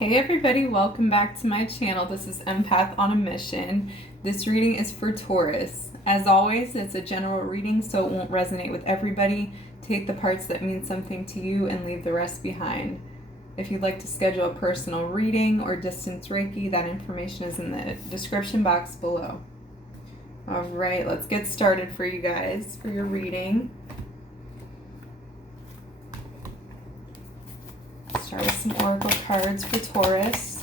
Hey everybody, welcome back to my channel. This is Empath on a Mission. This reading is for Taurus. As always, it's a general reading, so it won't resonate with everybody. Take the parts that mean something to you and leave the rest behind. If you'd like to schedule a personal reading or distance Reiki, that information is in the description box below. Alright, let's get started for you guys for your reading. Start with some oracle cards for Taurus.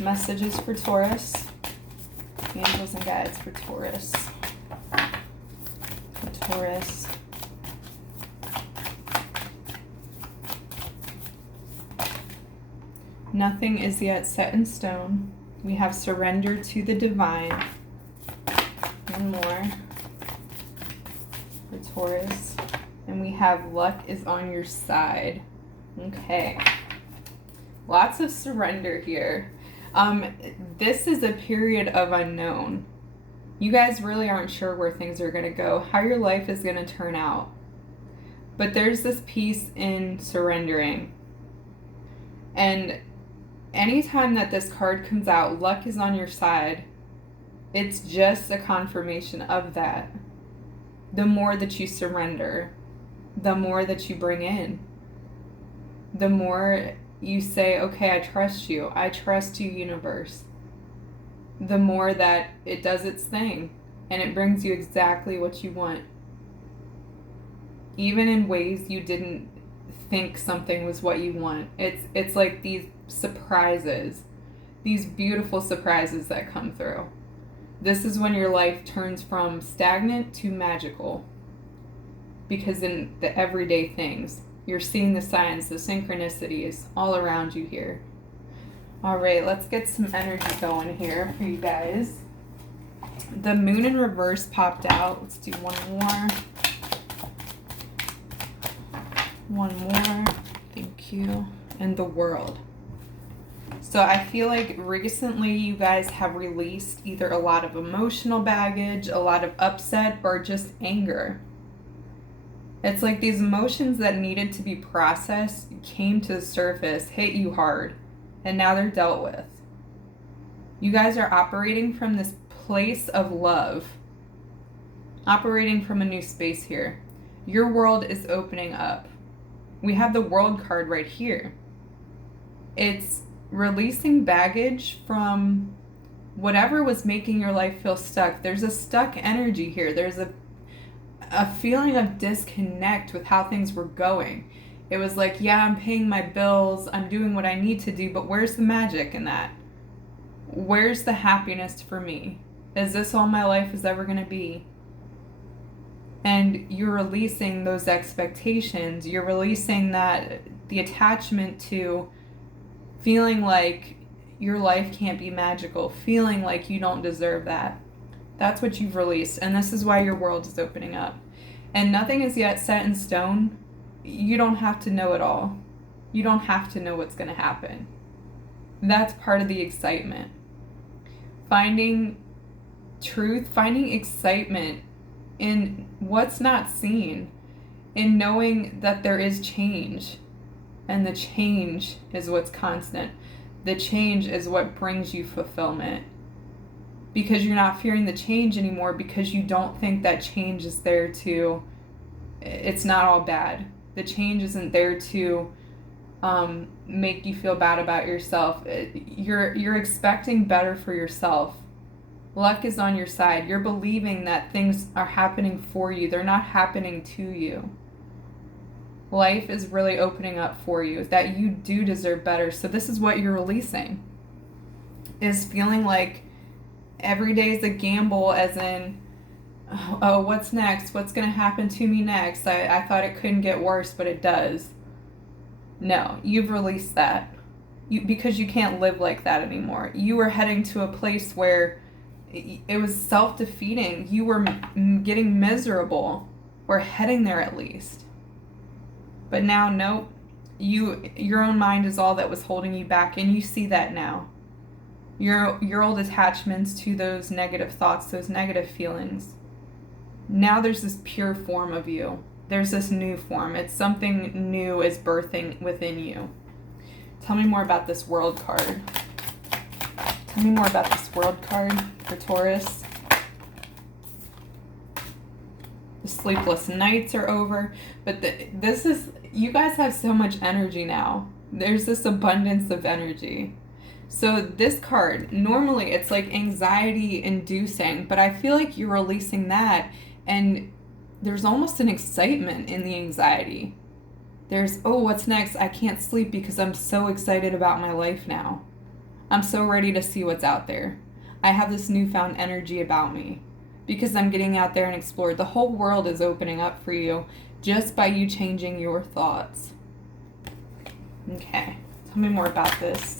Messages for Taurus. Angels and guides for Taurus. For Taurus. Nothing is yet set in stone. We have surrender to the divine. One more for Taurus. And we have luck is on your side. Okay. Lots of surrender here. This is a period of unknown. You guys really aren't sure where things are going to go, how your life is going to turn out. But there's this peace in surrendering. And anytime that this card comes out, luck is on your side, it's just a confirmation of that. The more that you surrender, the more that you bring in. The more you say, okay, I trust you. I trust you, universe. The more that it does its thing and it brings you exactly what you want. Even in ways you didn't think something was what you want. It's like these surprises, these beautiful surprises that come through. This is when your life turns from stagnant to magical. Because in the everyday things, you're seeing the signs, the synchronicities all around you here. All right, let's get some energy going here for you guys. The moon in reverse popped out. Let's do one more. One more. Thank you. And the world. So I feel like recently you guys have released either a lot of emotional baggage, a lot of upset, or just anger. It's like these emotions that needed to be processed came to the surface, hit you hard, and now they're dealt with. You guys are operating from this place of love, operating from a new space here. Your world is opening up. We have the World card right here. It's releasing baggage from whatever was making your life feel stuck. There's a stuck energy here. There's a feeling of disconnect with how things were going. It was like, yeah, I'm paying my bills, I'm doing what I need to do, but where's the magic in that? Where's the happiness for me? Is this all my life is ever going to be? And you're releasing those expectations. You're releasing the attachment to feeling like your life can't be magical, feeling like you don't deserve that. That's what you've released, and this is why your world is opening up. And nothing is yet set in stone. You don't have to know it all. You don't have to know what's going to happen. That's part of the excitement. Finding truth, finding excitement in what's not seen, in knowing that there is change, and the change is what's constant. The change is what brings you fulfillment. Because you're not fearing the change anymore, because you don't think that change is there to, it's not all bad. The change isn't there to make you feel bad about yourself. You're expecting better for yourself. Luck is on your side. You're believing that things are happening for you. They're not happening to you. Life is really opening up for you, that you do deserve better. So this is what you're releasing, is feeling like every day is a gamble, as in, oh, what's next? What's going to happen to me next? I thought it couldn't get worse, but it does. No, you've released that. Because you can't live like that anymore. You were heading to a place where it was self-defeating. You were getting miserable, or heading there at least. But now, nope. Your own mind is all that was holding you back, and you see that now. Your old attachments to those negative thoughts, those negative feelings. Now there's this pure form of you. There's this new form. It's something new is birthing within you. Tell me more about this World card. Tell me more about this World card for Taurus. The sleepless nights are over, but you guys have so much energy now. There's this abundance of energy. So this card, normally it's like anxiety inducing, but I feel like you're releasing that, and there's almost an excitement in the anxiety. There's, oh, what's next? I can't sleep because I'm so excited about my life now. I'm so ready to see what's out there. I have this newfound energy about me because I'm getting out there and explore. The whole world is opening up for you just by you changing your thoughts. Okay, tell me more about this.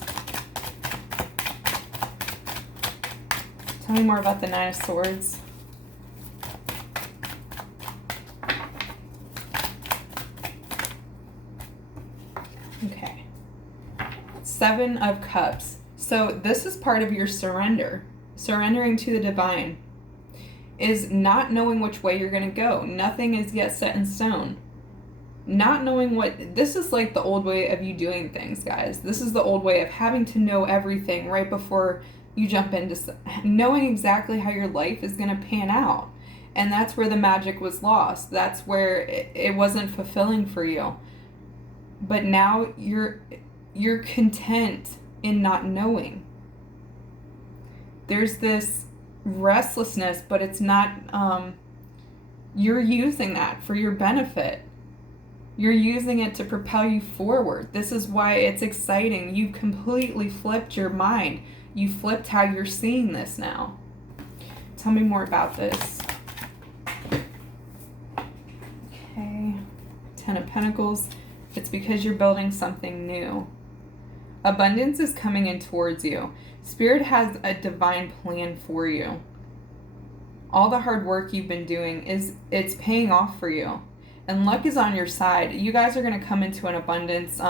Tell me more about the Nine of Swords. Okay. Seven of Cups. So this is part of your surrender. Surrendering to the divine is not knowing which way you're going to go. Nothing is yet set in stone. Not knowing this is like the old way of you doing things, guys. This is the old way of having to know everything right before you jump into knowing exactly how your life is going to pan out. And that's where the magic was lost. That's where it wasn't fulfilling for you. But now you're content in not knowing. There's this restlessness, but it's not, you're using that for your benefit. You're using it to propel you forward. This is why it's exciting. You've completely flipped your mind. You flipped how you're seeing this now. Tell me more about this. Okay. Ten of Pentacles. It's because you're building something new. Abundance is coming in towards you. Spirit has a divine plan for you. All the hard work you've been doing it's paying off for you. And luck is on your side. You guys are going to come into an abundance,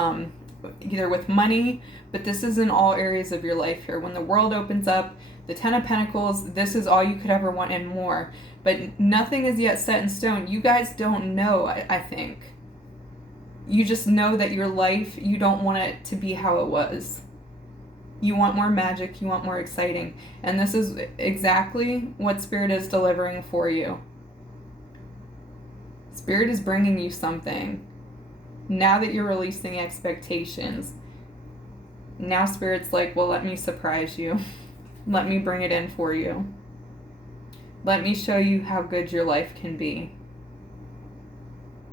either with money, but this is in all areas of your life here. When the world opens up, the Ten of Pentacles, this is all you could ever want and more. But nothing is yet set in stone. You guys don't know, I think. You just know that your life, you don't want it to be how it was. You want more magic, you want more exciting. And this is exactly what Spirit is delivering for you. Spirit is bringing you something. Now that you're releasing expectations, now Spirit's like, well, let me surprise you. Let me bring it in for you. Let me show you how good your life can be.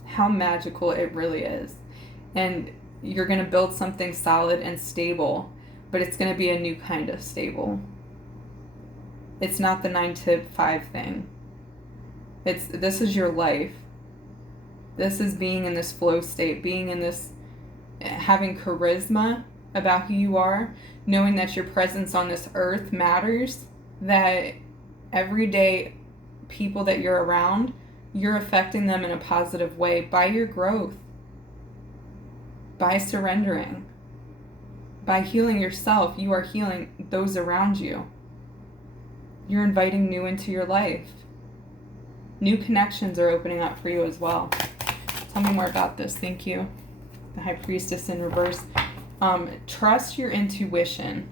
How magical it really is. And you're going to build something solid and stable, but it's going to be a new kind of stable. It's not the 9 to 5 thing. This is your life. This is being in this flow state, being in this, having charisma about who you are, knowing that your presence on this earth matters, that everyday people that you're around, you're affecting them in a positive way by your growth, by surrendering, by healing yourself. You are healing those around you. You're inviting new into your life. New connections are opening up for you as well. Tell me more about this. Thank you. The High Priestess in reverse. Trust your intuition.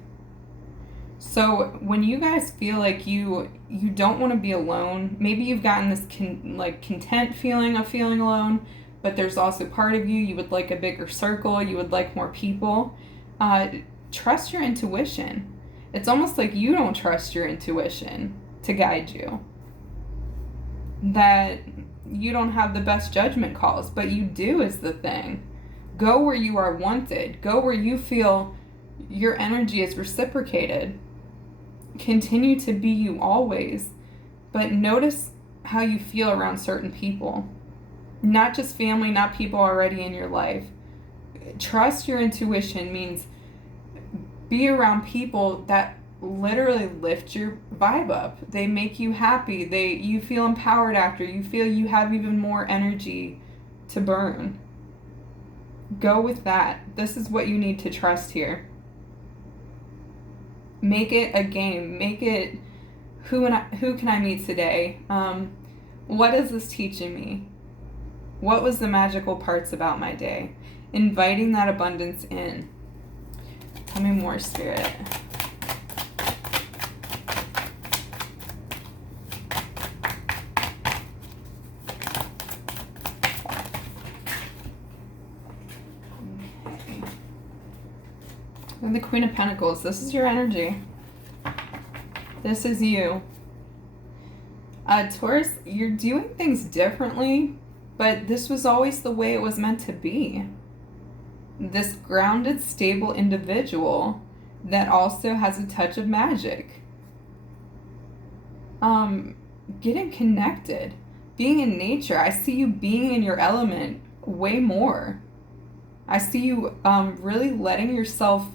So when you guys feel like you don't want to be alone, maybe you've gotten this content feeling of feeling alone, but there's also part of you would like a bigger circle, you would like more people. Trust your intuition. It's almost like you don't trust your intuition to guide you. That you don't have the best judgment calls, but you do is the thing. Go where you are wanted. Go where you feel your energy is reciprocated. Continue to be you always, but notice how you feel around certain people. Not just family, not people already in your life. Trust your intuition means be around people that literally lift your vibe up. They make you happy. You feel empowered after. You feel you have even more energy to burn. Go with that. This is what you need to trust here. Make it a game. Make it who can I meet today? What is this teaching me? What was the magical parts about my day? Inviting that abundance in. Tell me more, Spirit. Okay. And the Queen of Pentacles. This is your energy. This is you. Taurus, you're doing things differently, but this was always the way it was meant to be. This grounded, stable individual that also has a touch of magic. Getting connected, being in nature. I see you being in your element way more. I see you really letting yourself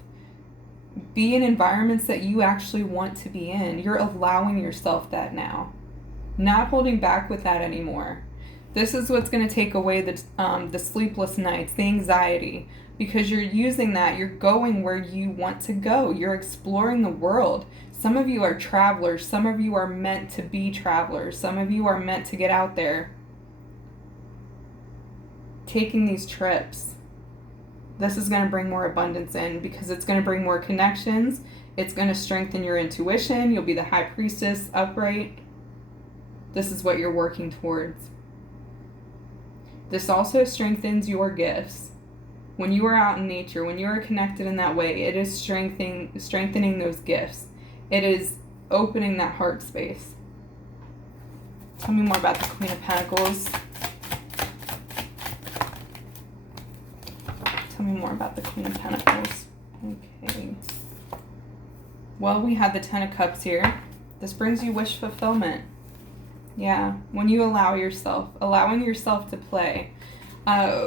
be in environments that you actually want to be in. You're allowing yourself that now. Not holding back with that anymore. This is what's going to take away the sleepless nights, the anxiety, because you're using that. You're going where you want to go. You're exploring the world. Some of you are travelers. Some of you are meant to be travelers. Some of you are meant to get out there, taking these trips. This is going to bring more abundance in because it's going to bring more connections. It's going to strengthen your intuition. You'll be the High Priestess upright. This is what you're working towards. This also strengthens your gifts. When you are out in nature, when you are connected in that way, it is strengthening those gifts. It is opening that heart space. Tell me more about the Queen of Pentacles. Tell me more about the Queen of Pentacles. Okay. Well, we have the Ten of Cups here. This brings you wish fulfillment. Yeah, when you allowing yourself to play.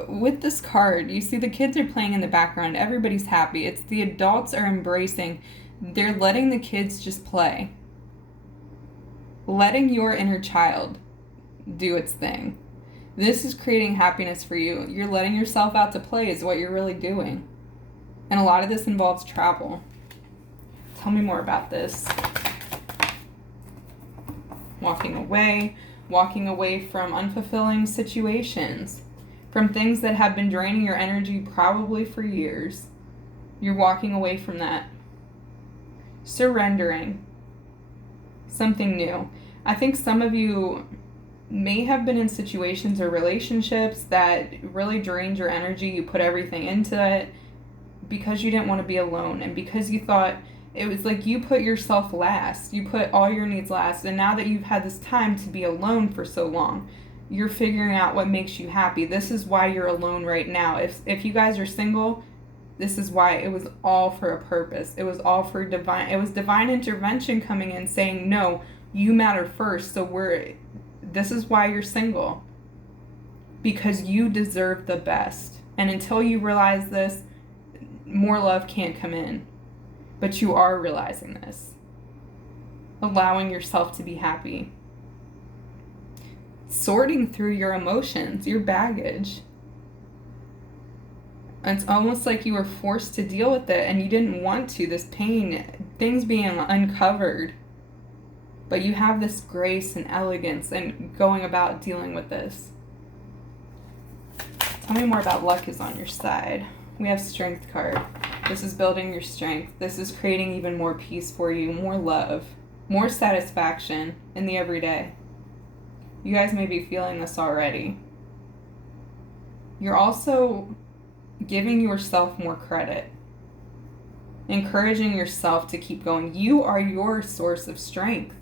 With this card, you see the kids are playing in the background. Everybody's happy. It's the adults are embracing. They're letting the kids just play. Letting your inner child do its thing. This is creating happiness for you. You're letting yourself out to play is what you're really doing. And a lot of this involves travel. Tell me more about this. Walking away from unfulfilling situations, from things that have been draining your energy probably for years. You're walking away from that. Surrendering. Something new. I think some of you may have been in situations or relationships that really drained your energy. You put everything into it because you didn't want to be alone and because you thought it was like you put yourself last. You put all your needs last. And now that you've had this time to be alone for so long, you're figuring out what makes you happy. This is why you're alone right now. If you guys are single, this is why. It was all for a purpose. It was all for divine intervention coming in saying, no, you matter first. So this is why you're single. Because you deserve the best. And until you realize this, more love can't come in. But you are realizing this. Allowing yourself to be happy. Sorting through your emotions, your baggage. It's almost like you were forced to deal with it and you didn't want to. This pain, things being uncovered. But you have this grace and elegance and going about dealing with this. Tell me more about luck is on your side. We have Strength card. This is building your strength. This is creating even more peace for you, more love, more satisfaction in the everyday. You guys may be feeling this already. You're also giving yourself more credit, encouraging yourself to keep going. You are your source of strength.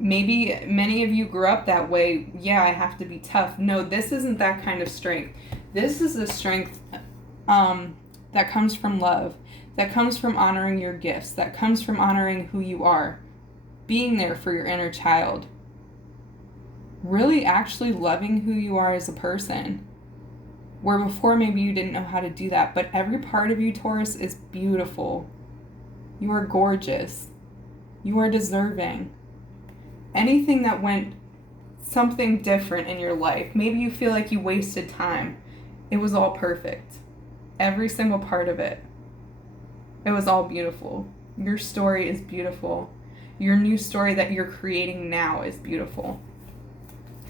Maybe many of you grew up that way. Yeah, I have to be tough. No, this isn't that kind of strength. This is a strength that comes from love, that comes from honoring your gifts, that comes from honoring who you are, being there for your inner child, really actually loving who you are as a person, where before maybe you didn't know how to do that, but every part of you, Taurus, is beautiful. You are gorgeous. You are deserving. Anything that went something different in your life, maybe you feel like you wasted time, it was all perfect. Every single part of it. It was all beautiful. Your story is beautiful. Your new story that you're creating now is beautiful.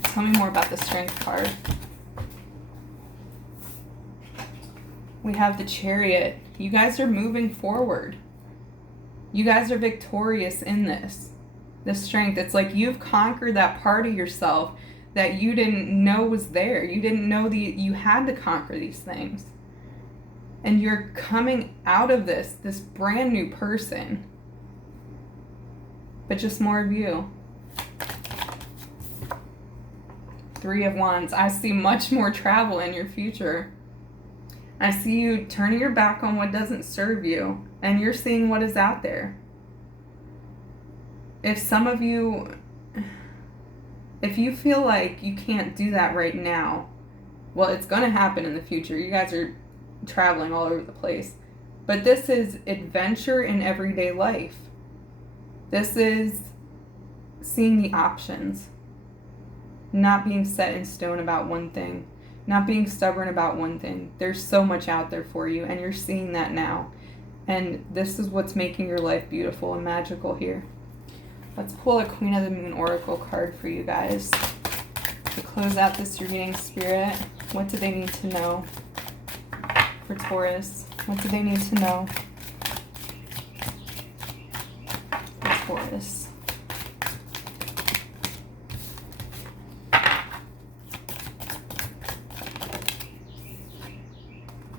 Tell me more about the Strength card. We have the Chariot. You guys are moving forward. You guys are victorious in this. The strength. It's like you've conquered that part of yourself that you didn't know was there. You didn't know you had to conquer these things. And you're coming out of this brand new person. But just more of you. 3 of Wands. I see much more travel in your future. I see you turning your back on what doesn't serve you, and you're seeing what is out there. If some of you, if you feel like you can't do that right now, well, it's going to happen in the future. You guys are traveling all over the place. But this is adventure in everyday life. This is seeing the options. Not being set in stone about one thing. Not being stubborn about one thing. There's so much out there for you, and you're seeing that now. And this is what's making your life beautiful and magical here. Let's pull a Queen of the Moon Oracle card for you guys to close out this reading, Spirit. What do they need to know for Taurus? What do they need to know for Taurus?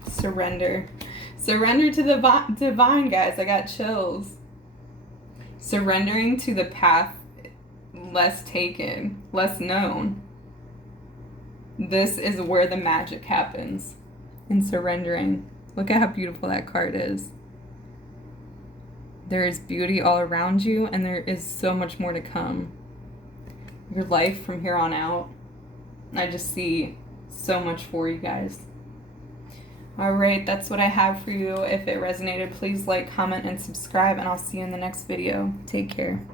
Surrender. Surrender to the divine, guys. I got chills. Surrendering to the path less taken, less known. This is where the magic happens. In surrendering. Look at how beautiful that card is. There is beauty all around you, and there is so much more to come. Your life from here on out. I just see so much for you guys. Alright, that's what I have for you. If it resonated, please like, comment, and subscribe, and I'll see you in the next video. Take care.